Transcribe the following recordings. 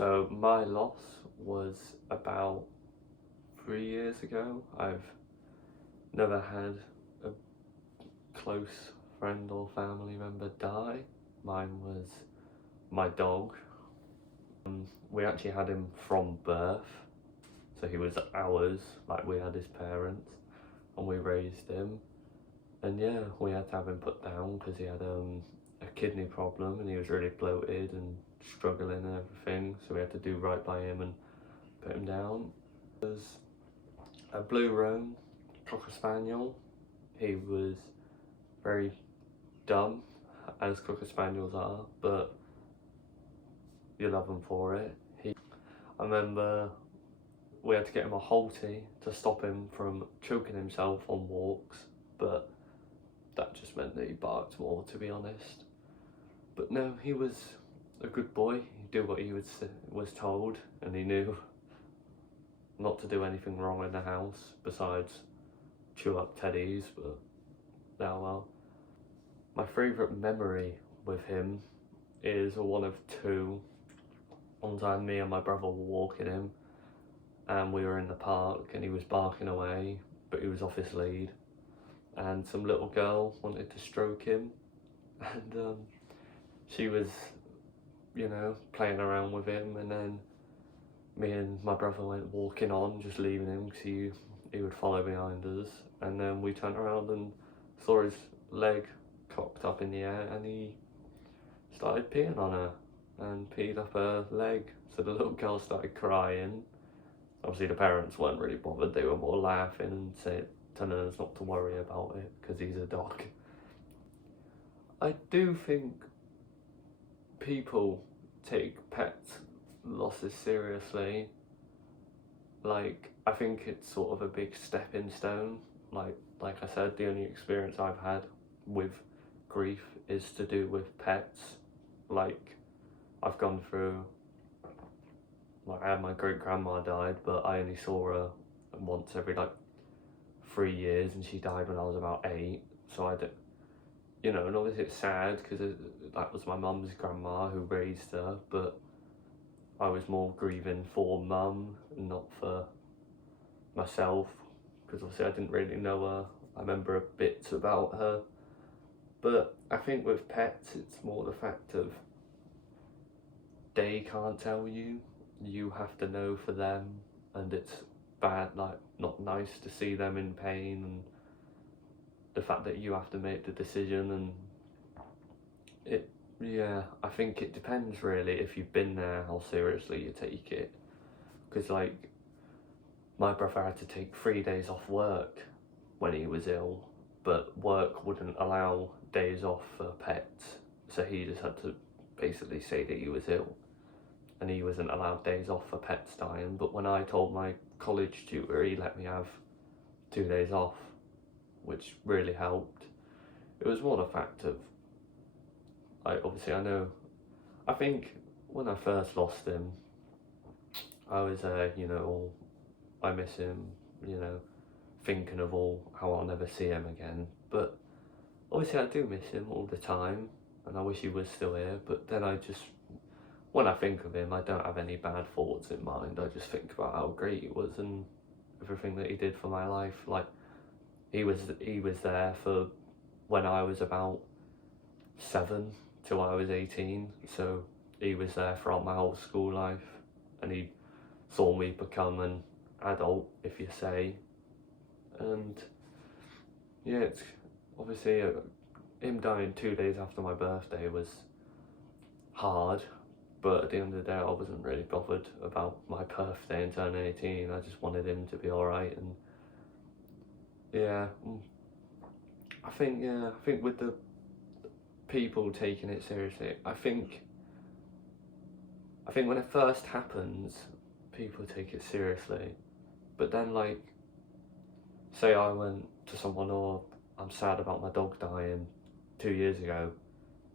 So my loss was about 3 years ago. I've never had a close friend or family member die. Mine was my dog. We actually had him from birth, so he was ours, like we had his parents, and we raised him. And yeah, we had to have him put down because he had a kidney problem and he was really bloated and struggling and everything, so we had to do right by him and put him down. It was a blue roan Cocker Spaniel. He was very dumb, as Cocker Spaniels are, but you love him for it. I remember we had to get him a halty to stop him from choking himself on walks, but that just meant that he barked more, to be honest. But no, he was a good boy. He did what he was told, and he knew not to do anything wrong in the house besides chew up teddies, but now well. My favourite memory with him is one of two. One time me and my brother were walking him and we were in the park and he was barking away, but he was off his lead, and some little girl wanted to stroke him, and she was, playing around with him, and then me and my brother went walking on, just leaving him because he would follow behind us, and then we turned around and saw his leg cocked up in the air and he started peeing on her and peed up her leg, so the little girl started crying. Obviously the parents weren't really bothered, they were more laughing and telling us not to worry about it because he's a dog. I do think people take pet losses seriously. Like, I think it's sort of a big stepping stone. Like I said, the only experience I've had with grief is to do with pets. Like, I've gone through, like, I had my great grandma died, but I only saw her once every 3 years, and she died when I was about 8. So I did, and obviously it's sad because that was my mum's grandma who raised her, but I was more grieving for mum and not for myself, because obviously I didn't really know her. I remember a bit about her, but I think with pets it's more the fact of they can't tell you, you have to know for them, and it's bad, not nice to see them in pain, and the fact that you have to make the decision, and I think it depends really if you've been there, how seriously you take it. Because my brother had to take 3 days off work when he was ill, but work wouldn't allow days off for pets, so he just had to basically say that he was ill, and he wasn't allowed days off for pets dying. But when I told my college tutor, he let me have 2 days off, which really helped. It was more the fact of, I think when I first lost him, I was I miss him, thinking of how I'll never see him again. But obviously I do miss him all the time, and I wish he was still here. But then when I think of him, I don't have any bad thoughts in mind. I just think about how great he was and everything that he did for my life. Like, he was there for when I was about 7 till I was 18, so he was there throughout my whole school life, and he saw me become an adult, if you say. And yeah, it's obviously him dying 2 days after my birthday was hard, but at the end of the day I wasn't really bothered about my birthday and turning 18. I just wanted him to be alright. And I think with the people taking it seriously, I think when it first happens, people take it seriously, but then, say I went to someone, or I'm sad about my dog dying 2 years ago,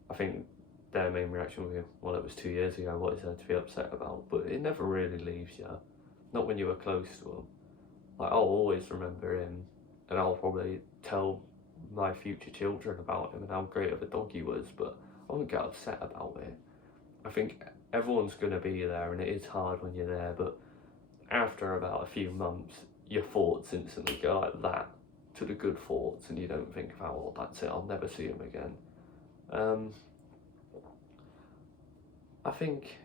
I think their main reaction would be, well, it was 2 years ago, what is there to be upset about? But it never really leaves you, not when you were close to him. I'll always remember him, and I'll probably tell my future children about him and how great of a dog he was, but I won't get upset about it. I think everyone's going to be there, and it is hard when you're there, but after about a few months, your thoughts instantly go like that to the good thoughts, and you don't think about, oh, that's it, I'll never see him again. I think,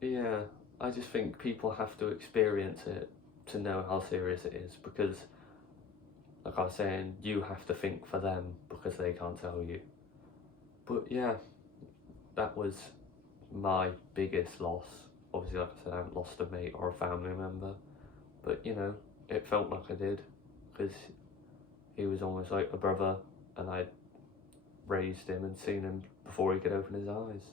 yeah, I just think people have to experience it to know how serious it is, because, like I was saying, you have to think for them because they can't tell you. But yeah, that was my biggest loss. Obviously, like I said, I haven't lost a mate or a family member, but you know, it felt like I did, because he was almost like a brother, and I'd raised him and seen him before he could open his eyes.